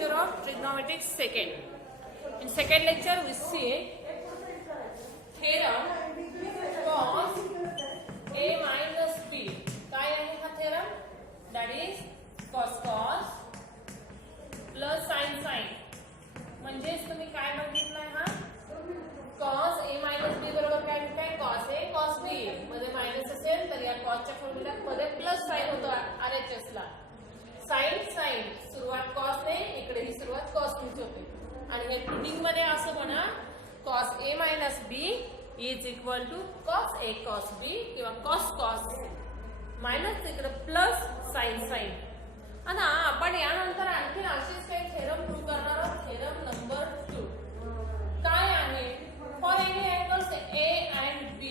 lecture of trigonometrics second. In second lecture we see theorem cos a minus b. काय आहे हा theorem? That is cos plus sin. म्हणजेच तुम्ही काय बघितलाय हा cos a minus b बरोबर काय काय cos a cos b मध्ये मायनस असेल तर या cos च्या फॉर्म्युला मध्ये प्लस साइन होतो RHS ला. sin सुरुवात cos ने इकडे ही सुरुवात cos ने होते आणि हे पुटिंग मध्ये असं म्हणा cos a minus b is equal to cos a cos b किंवा cos मायनस इकडे प्लस sin. आता आपण यानंतर आणखी अशीच काही थेरम प्रूव्ह करणार आहोत. थेरम नंबर 2 काय आहे? For any angles a and b,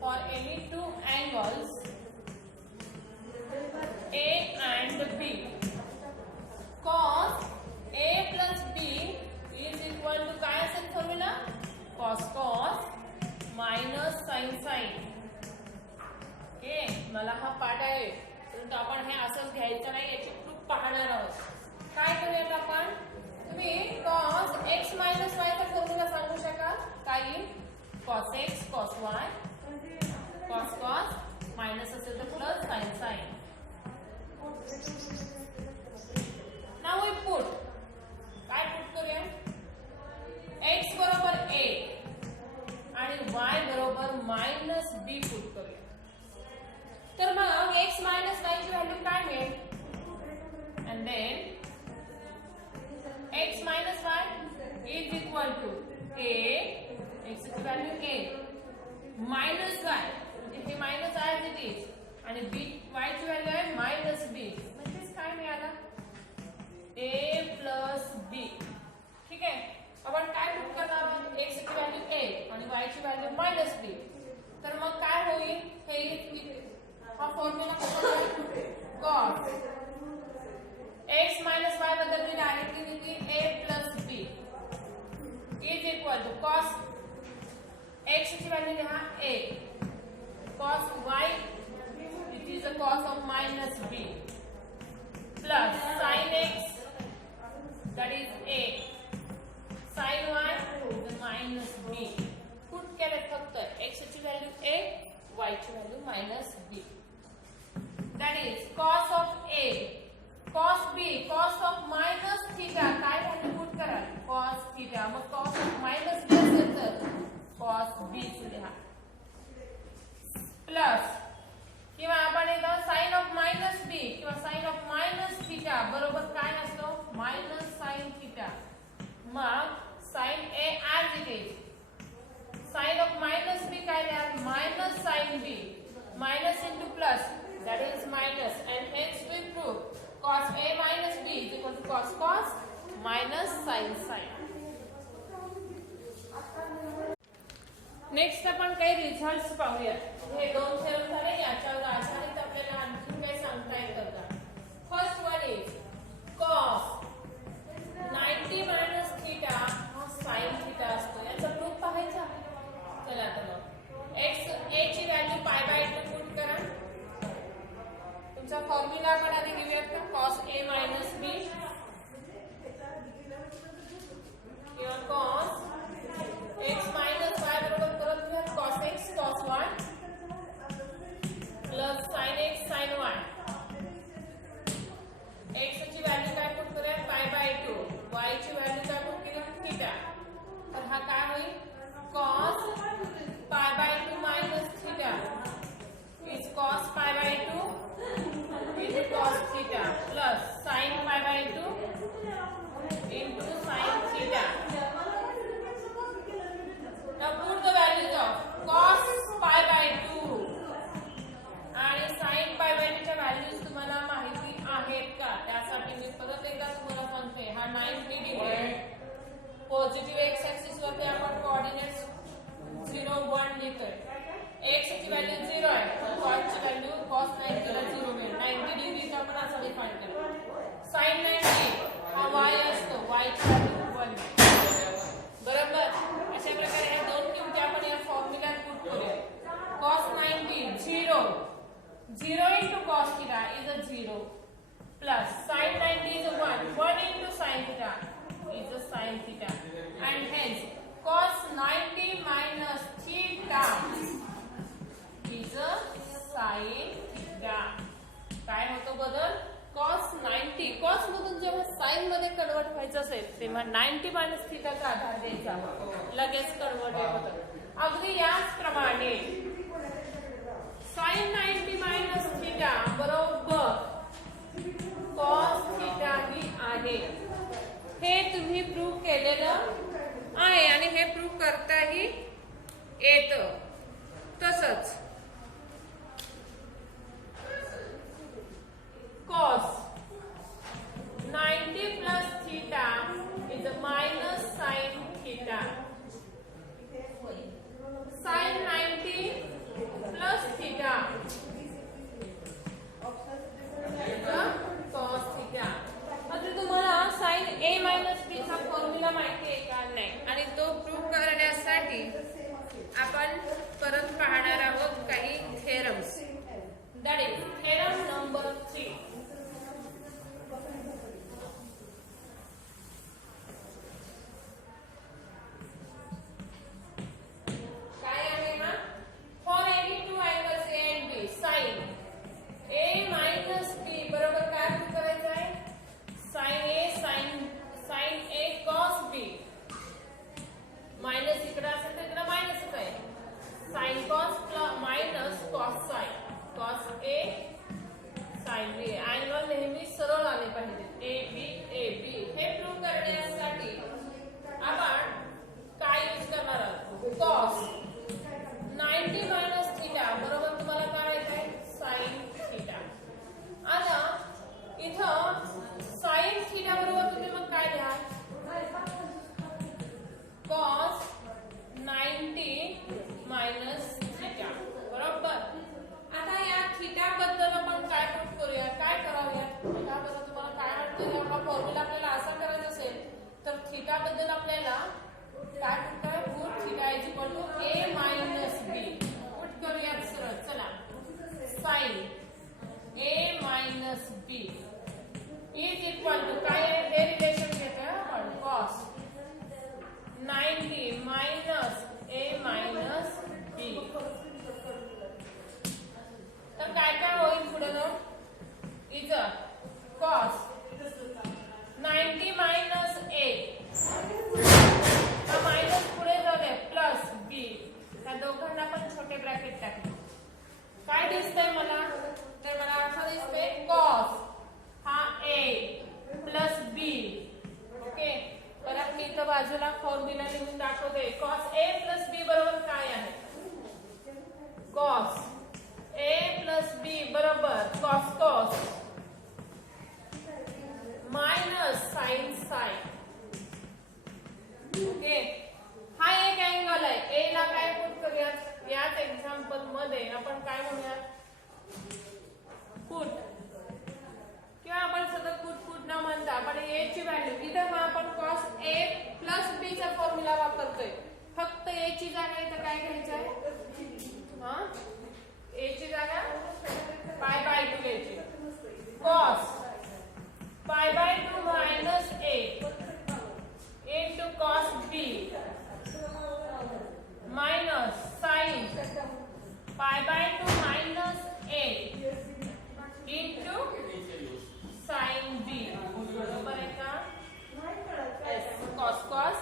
for any two angles a and b, cos a plus b is equal to काय असेल formula? cos minus sin. Okay, मला हा पाठ आहे परंतु आपण हे असंच घ्यायचं नाही, याची प्रूफ पाहणार आहोत. काय करूयात आपण? तुम्ही cos x minus y चा फॉर्म्युला सांगू शकाल? काय येईल? cos x cos y cos minus असेल तर plus sin. Now we put काय पुट करूया? x बरोबर a आणि y बरोबर मायनस b पुट करूया. तर मग x मायनस y ची व्हॅल्यू काय मिळेल? and then x minus y is equal to a, x ची व्हॅल्यू a minus y म्हणजे हे मायनस आहे as it is आणि b y ची व्हॅल्यू आहे मायनस b म्हणजे काय मिळालं? a plus b. ठीक आहे, आपण काय पुट करणार आहोत? x ची व्हॅल्यू a आणि y ची व्हॅल्यू मायनस b. तर मग काय होईल? हे हा फॉर्म्युला कसा आहे? cos x minus y बदलली डायरेक्टली देते a plus b is equal to cos x ची व्हॅल्यू लिहा a, cos y it is the cos of minus b plus sin x that is a, sin y the minus b. Put केले फक्त x ची value a, y ची value minus b. that is cos of a cos b cos of minus theta काय value put करा? cos theta. मग cos of minus b असेल तर cos b ची लिहा प्लस किंवा आपण इथं sin of minus b किंवा sin of minus theta बरोबर काय असतो? minus sin theta. मग sin a as it is, sin of minus b काय लिहा? minus sin b, minus into plus that is minus, and hence we prove cos a minus b is equal to cos minus sin. Next आपण काही results पाहूया. हे दोन theorem झाले, याच्यावर आधारित आपल्याला आणखी काय सांगता येतं का? First one is cos 90 minus theta हा sin theta असतो. याचा प्रूफ पाहायचा. चला आता मग x a ची व्हॅल्यू π/2 पुट करा. तुमचा फॉर्म्युला आपण आधी घेऊयात का? cos a minus b किंवा cos x minus y बरोबर परत लिहा cos x cos y plus sin x sin y. x ची व्हॅल्यू काय पुट करूया? π/2. y ची व्हॅल्यू काय पुट केली? थीटा. तर हा काय होईल? cos π/2 minus theta is cos π/2 into cos theta plus sin π/2 into sin theta. Now put the values of cos π/2 आणि sin π/2 च्या व्हॅल्यूज तुम्हाला माहिती आहेत का? त्यासाठी मी परत एकदा तुम्हाला सांगते. हा 90 डिग्री पॉझिटिव्ह x ऍक्सिस वरती आपण कोऑर्डिनेट्स 0 1 लिहितोय. x ची व्हॅल्यू 0 आहे, cos ची व्हॅल्यू cos 90 ला 0 मिळेल. 90 डिग्रीचा आपण असं डिफाइन करू. sin 90 हा y असतो, y ची व्हॅल्यू 1 बरोबर. अशा प्रकारे या दोन किमती आपण या फॉर्म्युल्यात पुट करूया. cos 90 0 into cos theta is a 0 plus sin 90 is 1. 1 into sin theta is a sin theta. And hence cos 90 minus theta is a sin theta. काय होतो बदल? cos 90 cos मधून जेव्हा sin मध्ये कन्वर्ट व्हायचं असेल तेव्हा 90 मायनस थीटाचा आधार द्यायचा, लगेच कन्वर्ट होतं. अगदी याच प्रमाणे sin 90 मायनस थीटा बरोबर cos थीटा ही आहे. हे तुम्ही प्रूव्ह केलेलं आहे आणि हे प्रूव्ह करताही येतं. तसंच cos 90 plus theta is a minus sin theta. Sin 90 plus theta is a cos theta. आता तुम्हाला sin a minus b चा फॉर्म्युला माहिती आहे का? नाही. आणि तो प्रूव्ह करण्यासाठी आपण परत पाहणार आहोत काही theorems. That is theorem number 3. Angle नेहमी सरळ आले पाहिजे. ए बी हे प्रूव्ह करण्यासाठी आपण काय यूज करणार आहोत? कॉस 90 मायनस थीटा बरोबर तुम्हाला काय माहिती आहे? Sine theta. आता इथं साइन थीटा बरोबर तुम्ही मग काय लिहा? कॉस 90 मायनस थीटा बरोबर. आता या थीटा बद्दल आपण काय प्रूव्ह करूया? काय करावूया? थीटा बद्दल तुम्हाला काय वाटतं? हा फॉर्म्युला आपल्याला असा करायचा असेल तर थीटा बद्दल आपल्याला काय करताय? Put theta is equal to a minus b. Put करूया सरळ. चला. sin a minus b is equal to काय आहे? हे रिलेशन घेतोय आपण. cos 90 minus a minus b. तर काय काय होईल पुढे जाऊन? इथं cos 90 मायनस a हा मायनस पुढे जाऊया प्लस b. त्या दोघांना पण छोटे ब्रॅकेट टाकले. काय दिसतंय मला? तर मला असं दिसतंय cos हा a प्लस b. ओके. परत मी इथं बाजूला फॉर्म्युला लिहून दाखवते. cos a प्लस b बरोबर काय आहे? cos a प्लस b बरोबर cos minus sin sin. Okay. हा एक अँगल आहे. a ला काय पुट करूयात? याच एक्झाम्पल मध्ये आपण काय म्हणूयात? पुट. किंवा आपण सतत पुट न म्हणता आपण a ची व्हॅल्यू इथं आपण cos a प्लस b चा फॉर्म्युला वापरतोय. फक्त a ची जागा इथं काय घ्यायचं आहे? हा a ची जागा पाय बाय 2 घ्यायची. cos pi by 2 minus a into cos b minus sin pi by 2 minus a into sin b बरोबर आहे का? cos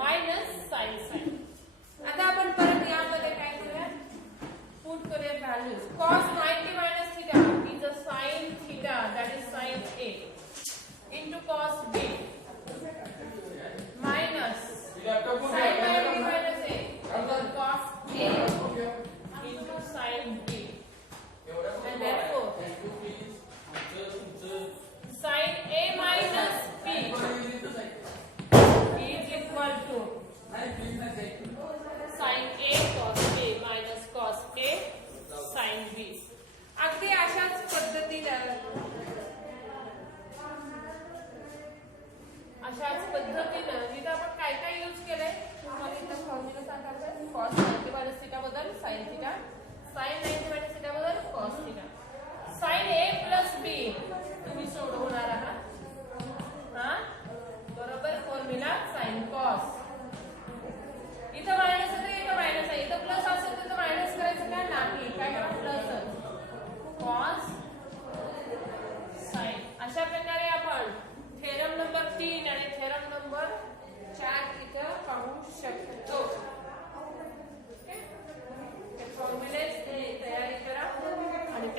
minus sin sin. आता आपण परत यामध्ये काय करूया? पुट करूया values. cos 90 minus theta is a sin theta, that is sin a into cos b minus sin 90 minus a into cos a into sin b, and therefore sin a minus b is equal to sin a cos a minus cos a sin b.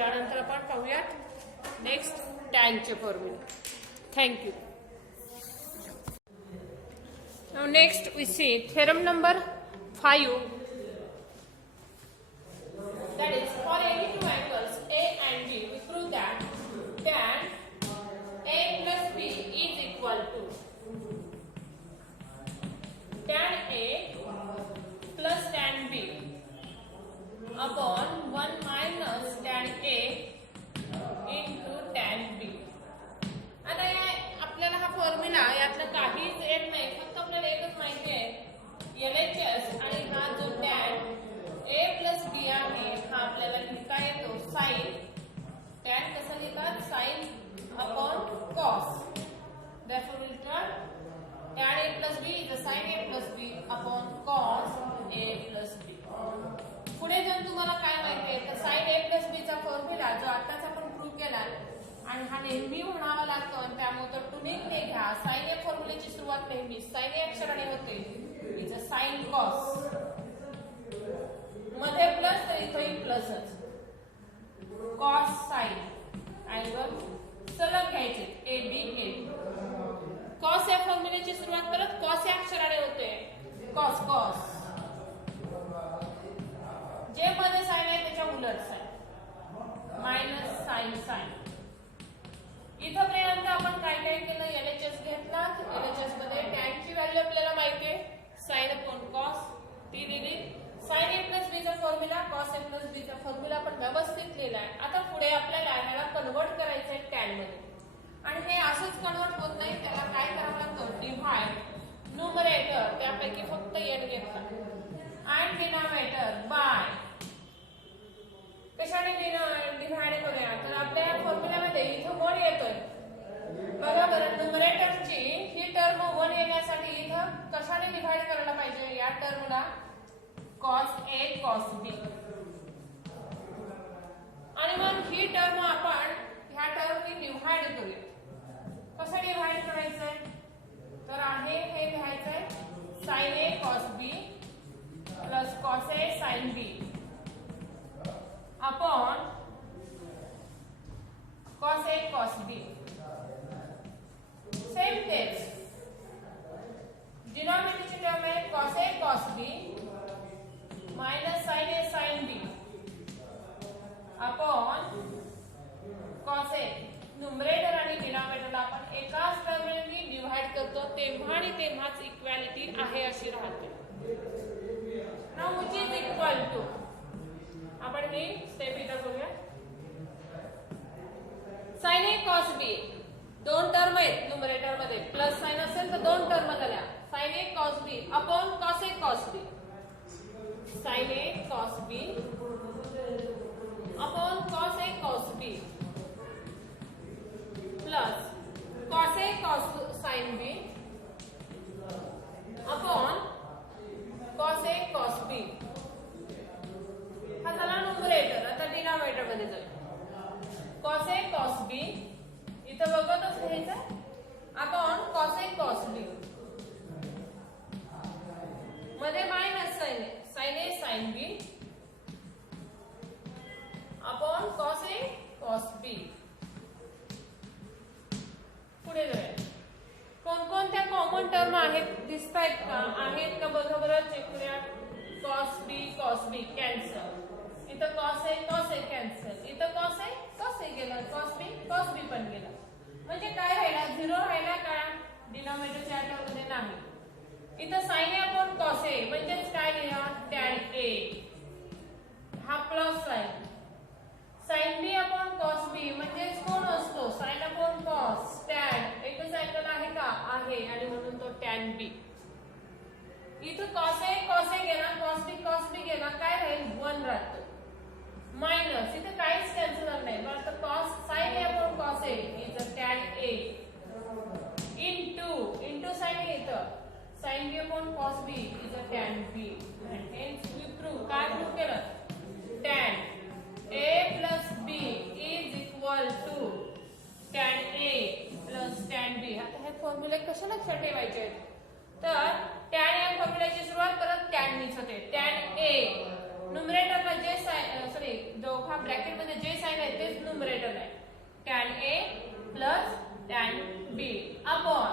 त्यानंतर आपण पाहूयात next टॅनचे formula. Thank you. Now next we see theorem number 5, that is for any two angles A and B we prove that tan A plus B is equal to tan A plus tan B upon 1 minus tan A into tan B. आता या आपल्याला हा formula यातलं काहीच येत नाही, फक्त आपल्याला एकच माहिती आहे LHS आणि हा जो tan A plus B आहे हा आपल्याला लिहिता येतो sin. tan कसं लिहितात? sin upon cos. Therefore we write tan A plus B is sin A plus B upon cos A plus B. पुढे जर तुम्हाला काय माहिती आहे तर sin A plus B चा फॉर्म्युला जो आताच आपण प्रूव्ह केला आणि हा नेहमी म्हणावा लागतो आणि त्यामुळे तर टुनिकने घ्या. साइन ए फॉर्म्युलेची सुरुवात नेहमी साइन ए अक्षराने होते. इज अ साइन कॉस, मध्ये प्लस तर इथेही प्लसच. कॉस साइन अँगल सलग घ्यायचे ए बी ए. कॉस या फॉर्म्युलेची सुरुवात परत कॉस या अक्षराने होते. कॉस कॉस, जे मध्ये साइन आहे त्याच्या उलट साइन मायनस साइन साइन. इथपर्यंत आपण काय काय केलं? LHS घेतला. LHS मध्ये tan ची व्हॅल्यू आपल्याला माहिती आहे sin अपॉन cos ती दिली. sin A plus B चा formula cos A plus B चा फॉर्म्युला आपण व्यवस्थित लिहिला आहे. आता पुढे आपल्याला ह्याला कन्वर्ट करायचं आहे tan मध्ये आणि हे असंच कन्वर्ट होत नाही, त्याला काय करावं लागतं? डिव्हाइड न्यूमरेटर त्यापैकी फक्त n घेतला आणि डिनॉमिनेटर बाय. कशाने डिव्हाइड करूया तर आपल्या फॉर्म्युल्यामध्ये इथं 1 येतोय बघा बरं. न्यूमरेटरची ही टर्म 1 येण्यासाठी इथं कशाने डिव्हाइड करायला पाहिजे? या टर्मला cos A cos B आणि मग ही टर्म आपण ह्या टर्मनी डिव्हाइड करूया. कसं डिव्हाइड करायचंय तर आहे हे लिहायचंय sin A cos B plus cos A sin B upon cos A cos B. Same तेच डिनॉमिनेटरची टर्म आहे cos A cos B minus sin A sin B upon cos A. Numerator आणि डिनॉमिनेटरला आपण एकाच टर्मनी डिव्हाइड करतो तेव्हा आणि तेव्हाच इक्वॅलिटी आहे अशी राहते. Now which is equal to आपण ही स्टेप इथं करूया. sin A cos B दोन टर्म आहेत न्यूमरेटर मध्ये, प्लस साइन असेल तर दोन टर्म झाल्या sin A cos B upon cos A cos B. sin A cos B upon cos A cos B plus cos A cos sin B upon cos A cos B. हा झाला numerator. आता denominator मध्ये जाऊ. cos A cos B इथं बघतच घ्यायचं upon cos A cos B मध्ये minus sin A sin B upon cos A cos B. पुढे जाऊया. कोणकोणत्या कॉमन टर्म आहेत दिसतायत का? आहेत का बघा बरं, चेक करूया. cos B cos B cancel. इथं cos A कॅन्सल. इथं cos A गेला, cos B पण गेला. म्हणजे काय राहिला? 0 राहिला का? डिनॉमिनेटरच्या टर्ममध्ये नाही. इथं sin A upon cos A म्हणजेच काय लिहा? tan A. हा plus sign. sin B upon cos B म्हणजेच कोण असतो? sin upon cos. tan एकच अँगल आहे का? आहे आणि म्हणून तो tan B. इथं cos A गेला, cos B गेला, काय राहील? 1 राहतो. मायनस इथं काहीच कॅन्सल होणार नाही. बरं cos sin A upon cos A is tan A into sin A इथं sin B upon cos B is tan B. and hence we prove काय प्रूव्ह केलं? tan A plus B is equal to tan A plus tan B. आता हे फॉर्म्युले कशा लक्षात ठेवायचे आहेत? तर tan या फॉर्म्युल्याची सुरुवात परत tan नीच होते. tan A न्यूमरेटरला जे साइन जो हा ब्रॅकेट मध्ये जे साइन आहे न्यूमरेटर आहे tan A plus tan B upon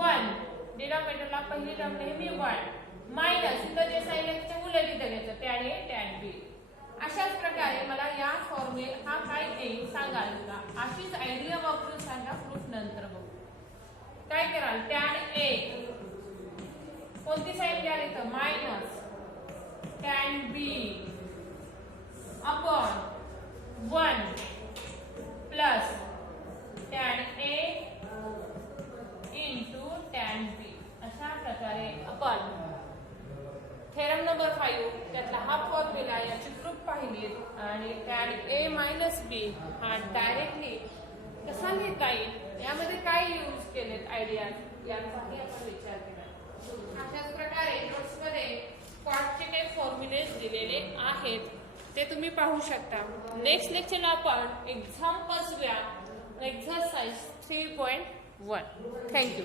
1 डिनॉमिनेटरला पहिली टर्म नेहमी 1 मायनस इथं जे साईन त्याच्या उलट इथं घ्यायचं tan A tan B. अशाच प्रकारे मला या फॉर्म्युला हा काय येईल सांगाल का? अशीच आयडिया वापरून सांगा, प्रूफ नंतर बघू. काय कराल? tan A कोणती साईन घ्याल इथं minus tan B upon 1 plus tan A into tan B. अशा प्रकारे आपण थेरम नंबर 5 त्यातला हा फॉर्म्युला याची प्रूफ पाहिली आणि tan A मायनस B हा डायरेक्टली कसा लिहिता येईल यामध्ये काय यूज केलेत आयडिया याचाही आपण विचार केला. अशाच प्रकारे नोट्समध्ये कॉटचे काही फॉर्म्युलेज दिलेले आहेत ते तुम्ही पाहू शकता. नेक्स्ट लेक्चरला आपण एक्झाम्पल्स घ्या एक्सरसाइज 3.1. थँक्यू.